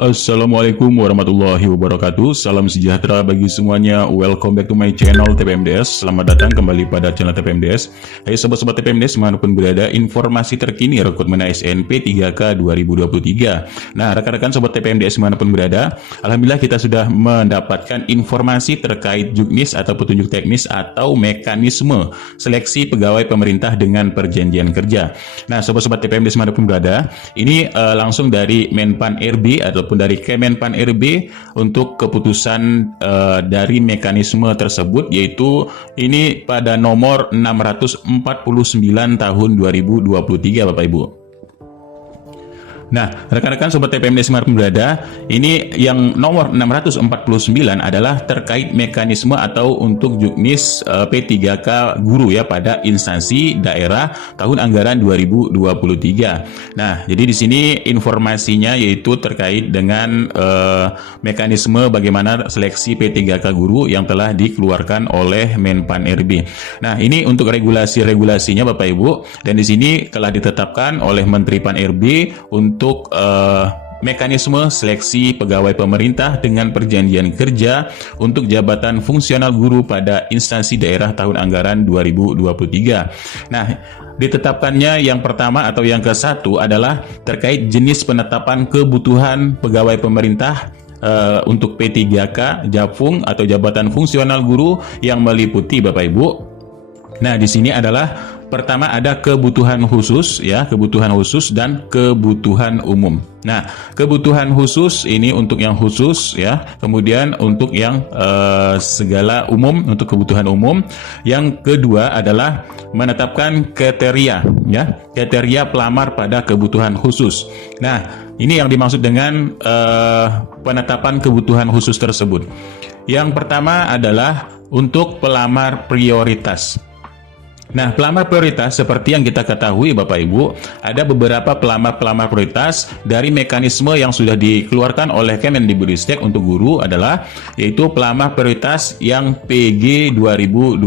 Assalamualaikum warahmatullahi wabarakatuh. Salam sejahtera bagi semuanya. Welcome back to my channel TPMDS. Selamat datang kembali pada channel TPMDS. Hai sobat-sobat TPMDS manapun berada, informasi terkini rekrutmen ASN P3K 2023. Nah, rekan-rekan sobat TPMDS manapun berada, alhamdulillah kita sudah mendapatkan informasi terkait juknis atau petunjuk teknis atau mekanisme seleksi pegawai pemerintah dengan perjanjian kerja. Nah, sobat-sobat TPMDS manapun berada, ini langsung dari Menpan RB ataupun dari Kemenpan RB untuk keputusan dari mekanisme tersebut, yaitu ini pada nomor 649 tahun 2023 Bapak Ibu. Nah, rekan-rekan sobat TPMDS manapun berada, ini yang nomor 649 adalah terkait mekanisme atau untuk juknis P3K guru ya pada instansi daerah tahun anggaran 2023. Nah, jadi di sini informasinya yaitu terkait dengan mekanisme bagaimana seleksi P3K guru yang telah dikeluarkan oleh Menpan RB. Nah, ini untuk regulasi-regulasinya Bapak Ibu, dan di sini telah ditetapkan oleh Menteri Pan RB untuk mekanisme seleksi pegawai pemerintah dengan perjanjian kerja untuk jabatan fungsional guru pada instansi daerah tahun anggaran 2023. Nah, ditetapkannya yang pertama atau yang ke-1 adalah terkait jenis penetapan kebutuhan pegawai pemerintah untuk P3K Japfung atau jabatan fungsional guru yang meliputi Bapak Ibu. Nah, di sini adalah pertama ada kebutuhan khusus ya, kebutuhan khusus dan kebutuhan umum. Nah, kebutuhan khusus ini untuk yang khusus ya, kemudian untuk yang segala umum, untuk kebutuhan umum. Yang kedua adalah menetapkan kriteria ya, kriteria pelamar pada kebutuhan khusus. Nah, ini yang dimaksud dengan penetapan kebutuhan khusus tersebut. Yang pertama adalah untuk pelamar prioritas. Nah, pelamar prioritas seperti yang kita ketahui Bapak Ibu, ada beberapa pelamar prioritas dari mekanisme yang sudah dikeluarkan oleh Kemendikbudristek untuk guru adalah yaitu pelamar prioritas yang PG 2021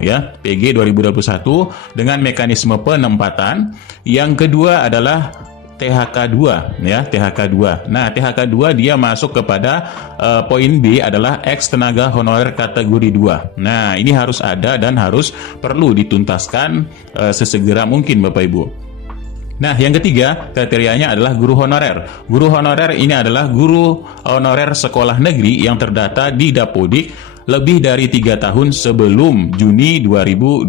ya, PG 2021 dengan mekanisme penempatan. Yang kedua adalah THK2 ya, THK2. Nah, THK2 dia masuk kepada poin B adalah ex tenaga honorer kategori 2. Nah, ini harus ada dan harus perlu dituntaskan sesegera mungkin Bapak Ibu. Nah, yang ketiga kriterianya adalah guru honorer. Guru honorer ini adalah guru honorer sekolah negeri yang terdata di Dapodik lebih dari 3 tahun sebelum Juni 2020.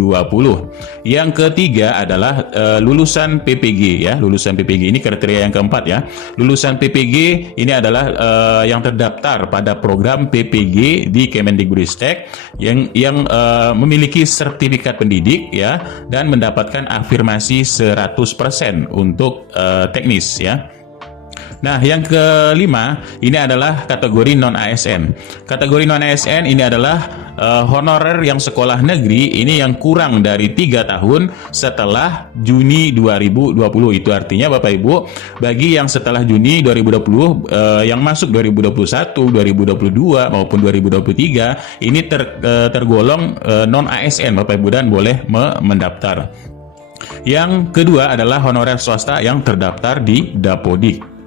Yang ketiga adalah lulusan PPG ya, lulusan PPG ini kriteria yang keempat ya. Lulusan PPG ini adalah yang terdaftar pada program PPG di Kemendikbudristek yang memiliki sertifikat pendidik ya dan mendapatkan afirmasi 100% untuk teknis ya. Nah, yang kelima ini adalah kategori non-ASN. Kategori non-ASN ini adalah honorer yang sekolah negeri ini yang kurang dari 3 tahun setelah Juni 2020. Itu artinya Bapak Ibu, bagi yang setelah Juni 2020 yang masuk 2021, 2022 maupun 2023 ini tergolong non-ASN Bapak Ibu dan boleh mendaftar. Yang kedua adalah honorer swasta yang terdaftar di Dapodik.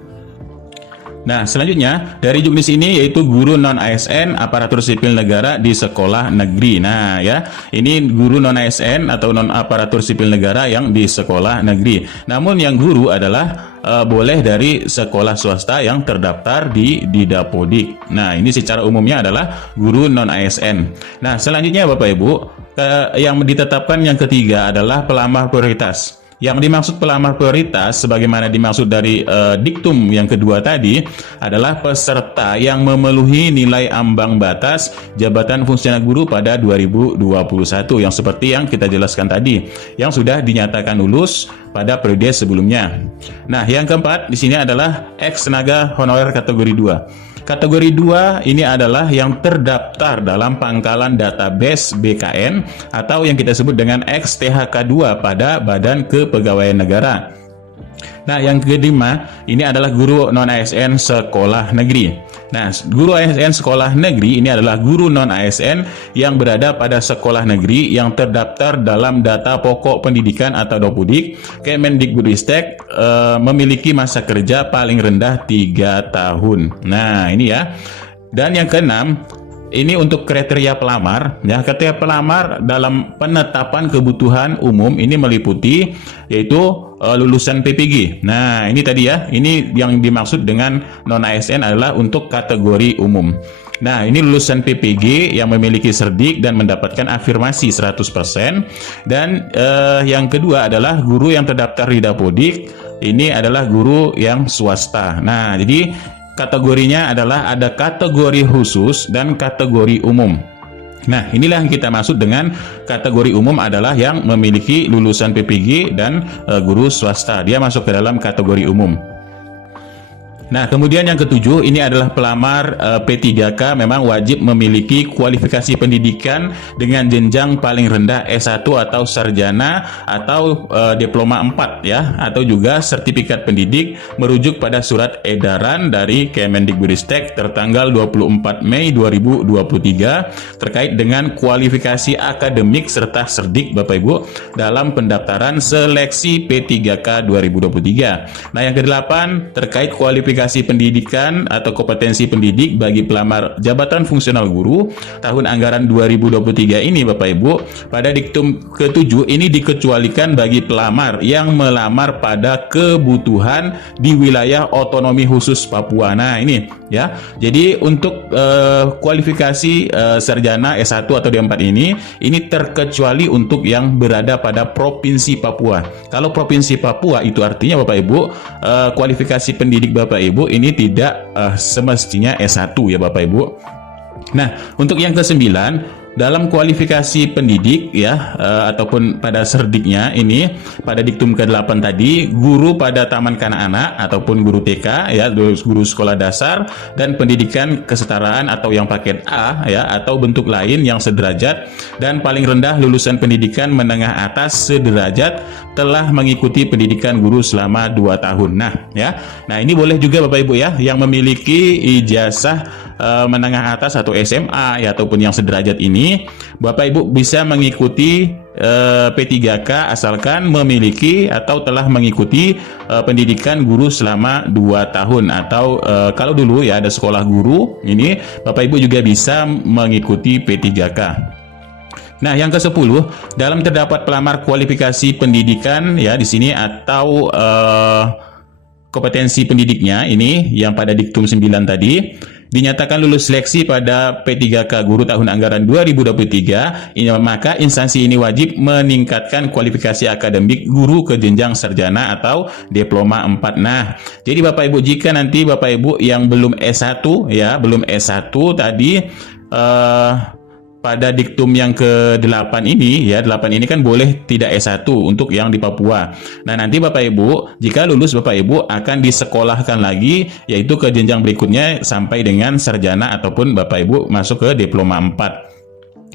Nah, selanjutnya dari juknis ini yaitu guru non-ASN aparatur sipil negara di sekolah negeri. Nah, ya, ini guru non-ASN atau non-aparatur sipil negara yang di sekolah negeri. Namun yang guru adalah boleh dari sekolah swasta yang terdaftar di Dapodik. Nah, ini secara umumnya adalah guru non-ASN. Nah, selanjutnya Bapak Ibu, yang ditetapkan yang ketiga adalah pelamar prioritas. Yang dimaksud pelamar prioritas sebagaimana dimaksud dari diktum yang kedua tadi adalah peserta yang memenuhi nilai ambang batas jabatan fungsional guru pada 2021 yang seperti yang kita jelaskan tadi, yang sudah dinyatakan lulus pada periode sebelumnya. Nah, yang keempat di sini adalah ex tenaga honorer kategori 2. Kategori 2 ini adalah yang terdaftar dalam pangkalan database BKN atau yang kita sebut dengan ex THK2 pada Badan Kepegawaian Negara. Nah, yang kelima ini adalah guru non-ASN sekolah negeri. Nah, guru ASN sekolah negeri ini adalah guru non-ASN yang berada pada sekolah negeri yang terdaftar dalam data pokok pendidikan atau Dopudik Kemendikbudristek, memiliki masa kerja paling rendah 3 tahun. Nah, ini ya. Dan yang keenam, ini untuk kriteria pelamar. Ya, kriteria pelamar dalam penetapan kebutuhan umum ini meliputi yaitu lulusan PPG. Nah, ini tadi ya, ini yang dimaksud dengan non-ASN adalah untuk kategori umum. Nah, ini lulusan PPG yang memiliki cerdik dan mendapatkan afirmasi 100%. Dan yang kedua adalah guru yang terdaftar di Dapodik. Ini adalah guru yang swasta. Nah, jadi kategorinya adalah ada kategori khusus dan kategori umum. Nah, inilah yang kita maksud dengan kategori umum adalah yang memiliki lulusan PPG dan guru swasta. Dia masuk ke dalam kategori umum. Nah, kemudian yang ketujuh, ini adalah pelamar P3K memang wajib memiliki kualifikasi pendidikan dengan jenjang paling rendah S1 atau sarjana atau diploma 4 ya, atau juga sertifikat pendidik merujuk pada surat edaran dari Kemendikbudristek tertanggal 24 Mei 2023 terkait dengan kualifikasi akademik serta cerdik Bapak Ibu dalam pendaftaran seleksi P3K 2023. Nah, yang kedelapan terkait kualifikasi pendidikan atau kompetensi pendidik bagi pelamar jabatan fungsional guru tahun anggaran 2023 ini Bapak Ibu, pada diktum ke-7 ini dikecualikan bagi pelamar yang melamar pada kebutuhan di wilayah otonomi khusus Papua. Nah, ini ya. Jadi untuk kualifikasi sarjana S1 atau D4 ini terkecuali untuk yang berada pada provinsi Papua. Kalau provinsi Papua itu artinya Bapak Ibu, kualifikasi pendidik Bapak Ibu ini tidak semestinya S1 ya Bapak Ibu. Nah, untuk yang ke-9, dalam kualifikasi pendidik ya ataupun pada serdiknya ini pada diktum ke-8 tadi, guru pada taman kanak-kanak ataupun guru TK ya, guru sekolah dasar dan pendidikan kesetaraan atau yang paket A ya, atau bentuk lain yang sederajat dan paling rendah lulusan pendidikan menengah atas sederajat telah mengikuti pendidikan guru selama 2 tahun. Nah, ya. Nah, ini boleh juga Bapak Ibu ya yang memiliki ijazah menengah atas atau SMA ya ataupun yang sederajat ini, Bapak Ibu bisa mengikuti P3K asalkan memiliki atau telah mengikuti pendidikan guru selama 2 tahun atau kalau dulu ya ada sekolah guru, ini Bapak Ibu juga bisa mengikuti P3K. Nah, yang ke-10, dalam terdapat pelamar kualifikasi pendidikan ya di sini atau kompetensi pendidiknya ini yang pada diktum 9 tadi dinyatakan lulus seleksi pada P3K guru tahun anggaran 2023, maka instansi ini wajib meningkatkan kualifikasi akademik guru ke jenjang sarjana atau diploma 4. Nah, jadi Bapak Ibu, jika nanti Bapak Ibu yang belum S1 ya, belum S1 tadi pada diktum yang ke-8 ini ya, 8 ini kan boleh tidak S1 untuk yang di Papua. Nah, nanti Bapak Ibu jika lulus Bapak Ibu akan disekolahkan lagi yaitu ke jenjang berikutnya sampai dengan sarjana ataupun Bapak Ibu masuk ke diploma 4.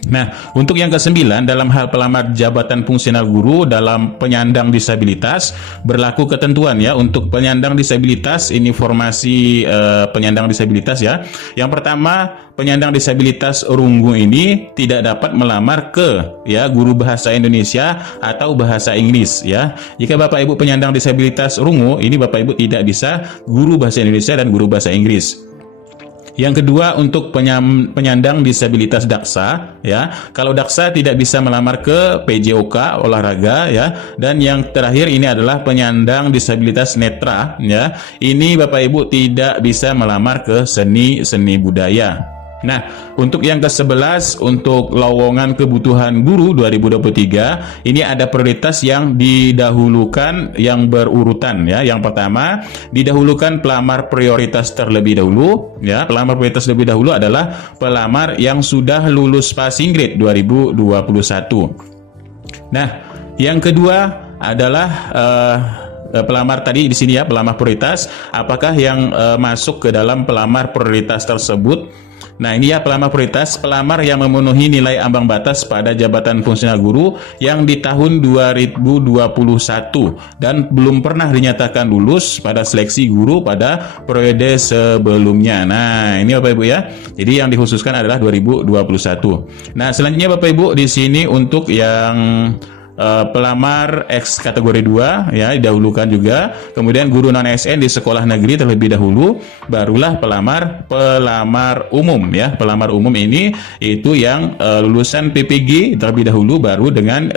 Nah, untuk yang ke-9, dalam hal pelamar jabatan fungsional guru dalam penyandang disabilitas berlaku ketentuan ya untuk penyandang disabilitas. Ini formasi penyandang disabilitas ya. Yang pertama, penyandang disabilitas runggu ini tidak dapat melamar ke ya guru bahasa Indonesia atau bahasa Inggris ya. Jika Bapak Ibu penyandang disabilitas runggu, ini Bapak Ibu tidak bisa guru bahasa Indonesia dan guru bahasa Inggris. Yang kedua, untuk penyandang disabilitas daksa ya. Kalau daksa tidak bisa melamar ke PJOK olahraga ya. Dan yang terakhir ini adalah penyandang disabilitas netra ya. Ini Bapak Ibu tidak bisa melamar ke seni budaya. Nah, untuk yang ke-11, untuk lowongan kebutuhan guru 2023, ini ada prioritas yang didahulukan yang berurutan ya. Yang pertama, didahulukan pelamar prioritas terlebih dahulu ya. Pelamar prioritas terlebih dahulu adalah pelamar yang sudah lulus passing grade 2021. Nah, yang kedua adalah pelamar tadi di sini ya, pelamar prioritas. Apakah yang masuk ke dalam pelamar prioritas tersebut Nah, ini ya pelamar prioritas, pelamar yang memenuhi nilai ambang batas pada jabatan fungsional guru yang di tahun 2021 dan belum pernah dinyatakan lulus pada seleksi guru pada periode sebelumnya. Nah, ini Bapak Ibu ya. Jadi yang dikhususkan adalah 2021. Nah, selanjutnya Bapak Ibu di sini untuk yang pelamar X kategori 2 ya didahulukan juga, kemudian guru non ASN di sekolah negeri terlebih dahulu, barulah pelamar umum ya. Pelamar umum ini itu yang lulusan PPG terlebih dahulu, baru dengan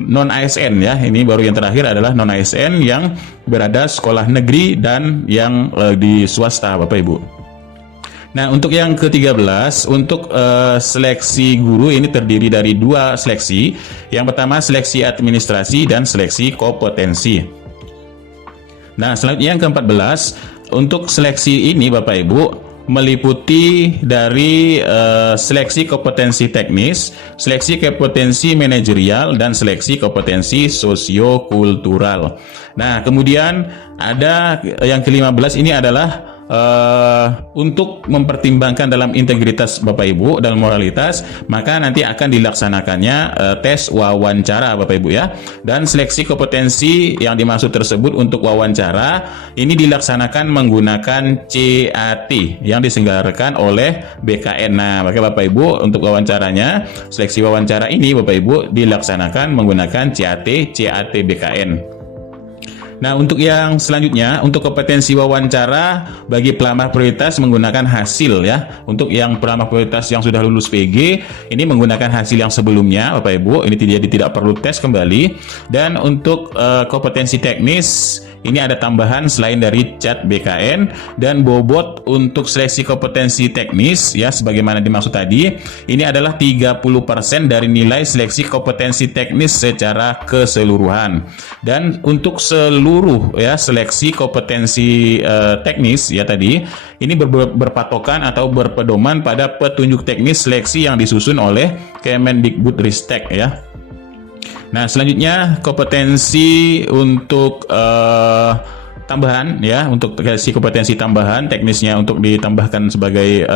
non ASN ya. Ini baru yang terakhir adalah non ASN yang berada sekolah negeri dan yang di swasta Bapak Ibu. Nah, untuk yang ke-13, untuk seleksi guru ini terdiri dari 2 seleksi. Yang pertama seleksi administrasi dan seleksi kompetensi. Nah, selanjutnya yang ke-14, untuk seleksi ini Bapak Ibu meliputi dari seleksi kompetensi teknis, seleksi kompetensi manajerial, dan seleksi kompetensi sosiokultural. Nah, kemudian ada yang ke-15 ini adalah untuk mempertimbangkan dalam integritas Bapak Ibu dan moralitas, maka nanti akan dilaksanakannya tes wawancara Bapak Ibu ya. Dan seleksi kompetensi yang dimaksud tersebut untuk wawancara ini dilaksanakan menggunakan CAT yang diselenggarakan oleh BKN. Nah, maka Bapak Ibu untuk wawancaranya, seleksi wawancara ini Bapak Ibu dilaksanakan menggunakan CAT BKN. Nah, untuk yang selanjutnya, untuk kompetensi wawancara bagi pelamar prioritas menggunakan hasil ya. Untuk yang pelamar prioritas yang sudah lulus PG, ini menggunakan hasil yang sebelumnya Bapak Ibu, ini tidak perlu tes kembali. Dan untuk kompetensi teknis, ini ada tambahan selain dari CAT BKN, dan bobot untuk seleksi kompetensi teknis ya sebagaimana dimaksud tadi, ini adalah 30% dari nilai seleksi kompetensi teknis secara keseluruhan. Dan untuk seluruh ya seleksi kompetensi teknis ya tadi, ini berpatokan atau berpedoman pada petunjuk teknis seleksi yang disusun oleh Kemendikbudristek ya. Nah, selanjutnya kompetensi untuk tambahan ya, untuk kasih kompetensi tambahan teknisnya untuk ditambahkan sebagai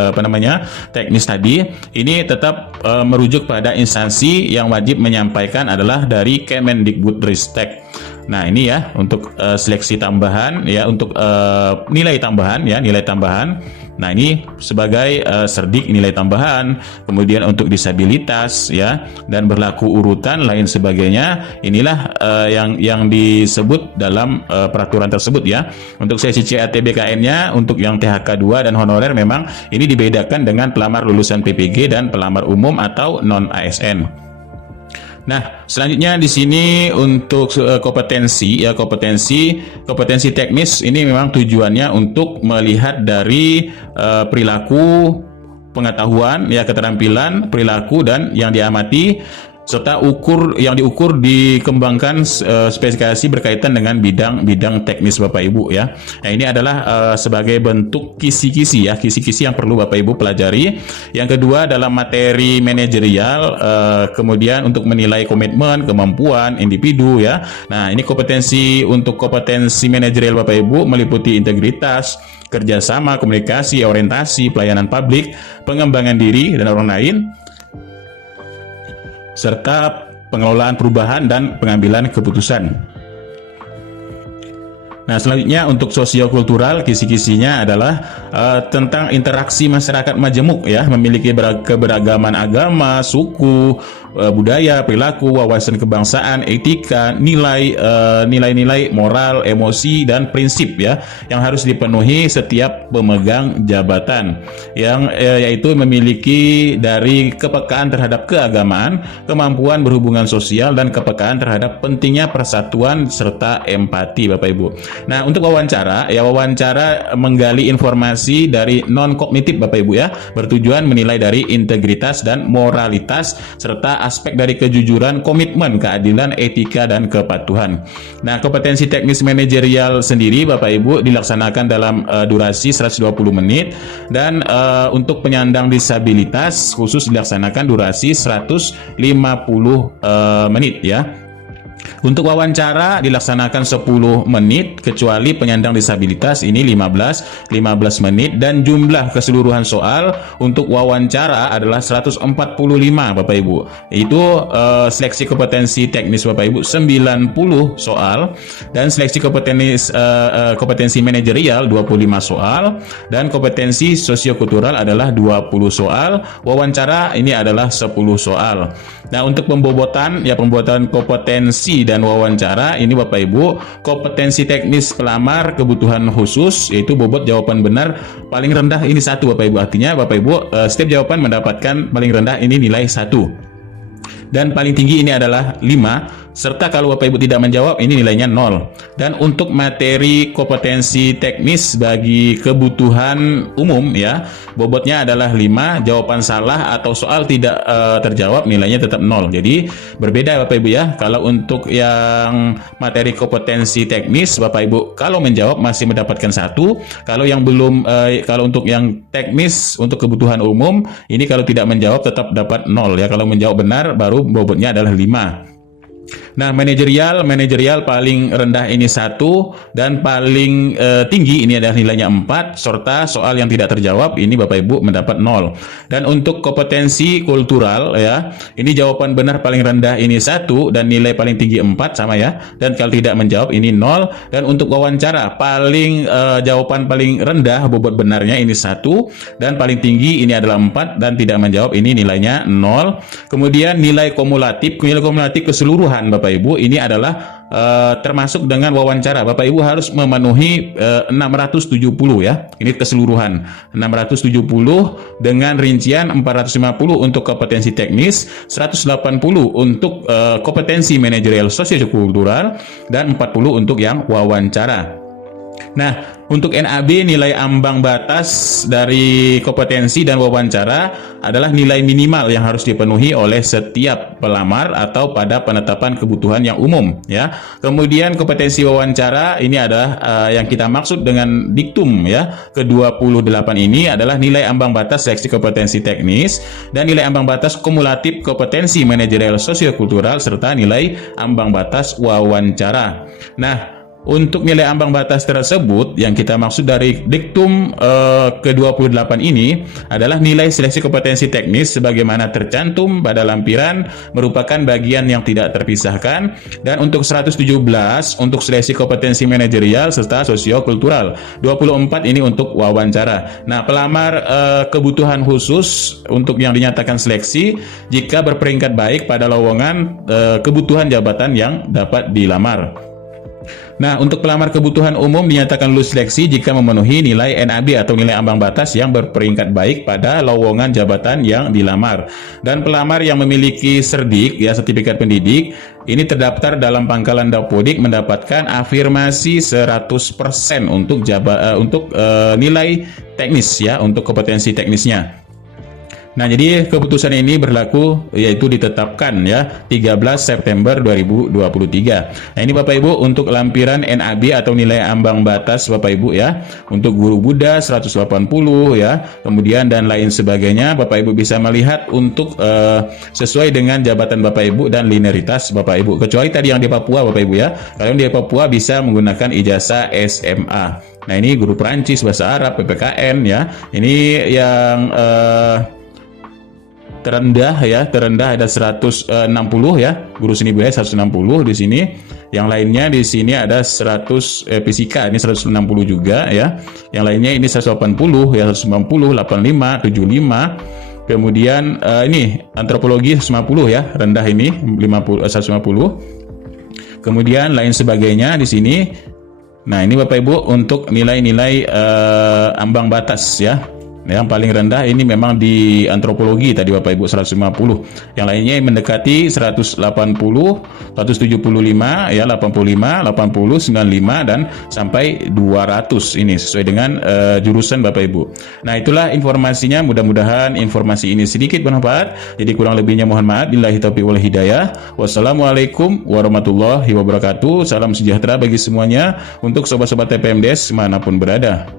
teknis tadi, ini tetap merujuk pada instansi yang wajib menyampaikan adalah dari Kemendikbudristek. Nah, ini ya untuk seleksi tambahan ya, untuk nilai tambahan ya, nilai tambahan. Nah, ini sebagai serdik nilai tambahan, kemudian untuk disabilitas ya, dan berlaku urutan lain sebagainya. Inilah yang disebut dalam peraturan tersebut ya. Untuk sesi CAT BKN-nya untuk yang THK 2 dan honorer memang ini dibedakan dengan pelamar lulusan PPG dan pelamar umum atau non ASN. Nah, selanjutnya di sini untuk kompetensi teknis ini memang tujuannya untuk melihat dari perilaku, pengetahuan, ya keterampilan, perilaku dan yang diamati, serta yang diukur dikembangkan spesifikasi berkaitan dengan bidang teknis Bapak Ibu ya. Nah, ini adalah sebagai bentuk kisi-kisi ya, kisi-kisi yang perlu Bapak Ibu pelajari. Yang kedua dalam materi manajerial, kemudian untuk menilai komitmen, kemampuan individu ya. Nah, ini untuk kompetensi manajerial Bapak Ibu meliputi integritas, kerjasama, komunikasi, orientasi, pelayanan publik, pengembangan diri dan orang lain, serta pengelolaan perubahan dan pengambilan keputusan. Nah, selanjutnya untuk sosiokultural, kisi-kisinya adalah tentang interaksi masyarakat majemuk ya, memiliki keberagaman agama, suku, budaya, perilaku, wawasan kebangsaan, etika, nilai-nilai moral, emosi dan prinsip ya yang harus dipenuhi setiap pemegang jabatan, yang yaitu memiliki dari kepekaan terhadap keagamaan, kemampuan berhubungan sosial dan kepekaan terhadap pentingnya persatuan serta empati Bapak Ibu. Nah, untuk wawancara menggali informasi dari non kognitif Bapak Ibu ya, bertujuan menilai dari integritas dan moralitas serta aspek dari kejujuran, komitmen, keadilan, etika dan kepatuhan. Nah, kompetensi teknis manajerial sendiri Bapak Ibu dilaksanakan dalam durasi 120 menit dan untuk penyandang disabilitas khusus dilaksanakan durasi 150 menit ya. Untuk wawancara dilaksanakan 10 menit kecuali penyandang disabilitas ini 15 menit, dan jumlah keseluruhan soal untuk wawancara adalah 145 Bapak Ibu. Itu seleksi kompetensi teknis Bapak Ibu 90 soal, dan seleksi kompetensi manajerial 25 soal, dan kompetensi sosiokultural adalah 20 soal. Wawancara ini adalah 10 soal. Nah, untuk pembobotan kompetensi dan wawancara ini Bapak Ibu, kompetensi teknis pelamar kebutuhan khusus yaitu bobot jawaban benar paling rendah ini 1 Bapak Ibu. Artinya Bapak Ibu setiap jawaban mendapatkan paling rendah ini nilai 1. Dan paling tinggi ini adalah 5, serta kalau Bapak Ibu tidak menjawab ini nilainya 0. Dan untuk materi kompetensi teknis bagi kebutuhan umum ya, bobotnya adalah 5, jawaban salah atau soal tidak terjawab nilainya tetap 0. Jadi berbeda Bapak Ibu ya. Kalau untuk yang materi kompetensi teknis Bapak Ibu kalau menjawab masih mendapatkan 1. Kalau yang belum kalau untuk yang teknis untuk kebutuhan umum ini kalau tidak menjawab tetap dapat 0 ya. Kalau menjawab benar baru bobotnya adalah 5. Nah, manajerial paling rendah ini 1, dan paling tinggi ini adalah nilainya 4, serta soal yang tidak terjawab ini Bapak Ibu mendapat 0. Dan untuk kompetensi kultural ya, ini jawaban benar paling rendah ini 1 dan nilai paling tinggi 4 sama ya. Dan kalau tidak menjawab ini 0. Dan untuk wawancara jawaban paling rendah bobot benarnya ini 1, dan paling tinggi ini adalah 4 dan tidak menjawab ini nilainya 0. Kemudian nilai kumulatif keseluruhan Bapak Ibu ini adalah termasuk dengan wawancara. Bapak Ibu harus memenuhi 670 ya. Ini keseluruhan 670 dengan rincian 450 untuk kompetensi teknis, 180 untuk kompetensi manajerial sosiokultural, dan 40 untuk yang wawancara. Nah, untuk NAB nilai ambang batas dari kompetensi dan wawancara adalah nilai minimal yang harus dipenuhi oleh setiap pelamar atau pada penetapan kebutuhan yang umum ya. Kemudian kompetensi wawancara ini adalah yang kita maksud dengan diktum ya. Ke-28 ini adalah nilai ambang batas seleksi kompetensi teknis dan nilai ambang batas kumulatif kompetensi manajerial sosiokultural serta nilai ambang batas wawancara. Nah, untuk nilai ambang batas tersebut yang kita maksud dari diktum ke-28 ini adalah nilai seleksi kompetensi teknis sebagaimana tercantum pada lampiran merupakan bagian yang tidak terpisahkan, dan untuk 117 untuk seleksi kompetensi manajerial serta sosiokultural, 24 ini untuk wawancara. Nah, pelamar kebutuhan khusus untuk yang dinyatakan seleksi jika berperingkat baik pada lowongan kebutuhan jabatan yang dapat dilamar. Nah, untuk pelamar kebutuhan umum dinyatakan lulus seleksi jika memenuhi nilai NAB atau nilai ambang batas yang berperingkat baik pada lowongan jabatan yang dilamar. Dan pelamar yang memiliki serdik ya, sertifikat pendidik, ini terdaftar dalam pangkalan Dapodik mendapatkan afirmasi 100% untuk nilai teknis ya, untuk kompetensi teknisnya. Nah, jadi keputusan ini berlaku yaitu ditetapkan ya 13 September 2023. Nah, ini Bapak Ibu untuk lampiran NAB atau nilai ambang batas Bapak Ibu ya. Untuk guru Buddha 180 ya. Kemudian dan lain sebagainya Bapak Ibu bisa melihat untuk sesuai dengan jabatan Bapak Ibu dan linearitas Bapak Ibu. Kecuali tadi yang di Papua Bapak Ibu ya. Kalau yang di Papua bisa menggunakan ijazah SMA. Nah, ini guru Perancis, bahasa Arab, PPKN ya. Ini yang terendah ada 160 ya, guru seni budaya 160 di sini. Yang lainnya di sini ada 100 fisika ini 160 juga ya. Yang lainnya ini 180 ya, 190, 85, 75. Kemudian ini antropologi 150 ya, rendah ini 150. Kemudian lain sebagainya di sini. Nah, ini Bapak Ibu untuk nilai-nilai ambang batas ya. Yang paling rendah ini memang di antropologi tadi Bapak Ibu 150. Yang lainnya mendekati 180, 175 ya, 85, 80, 95 dan sampai 200 ini sesuai dengan jurusan Bapak Ibu. Nah, itulah informasinya. Mudah-mudahan informasi ini sedikit bermanfaat. Jadi kurang lebihnya mohon maaf. Billahi taufiq wal hidayah. Wassalamualaikum warahmatullahi wabarakatuh. Salam sejahtera bagi semuanya untuk sobat-sobat TPMDes manapun berada.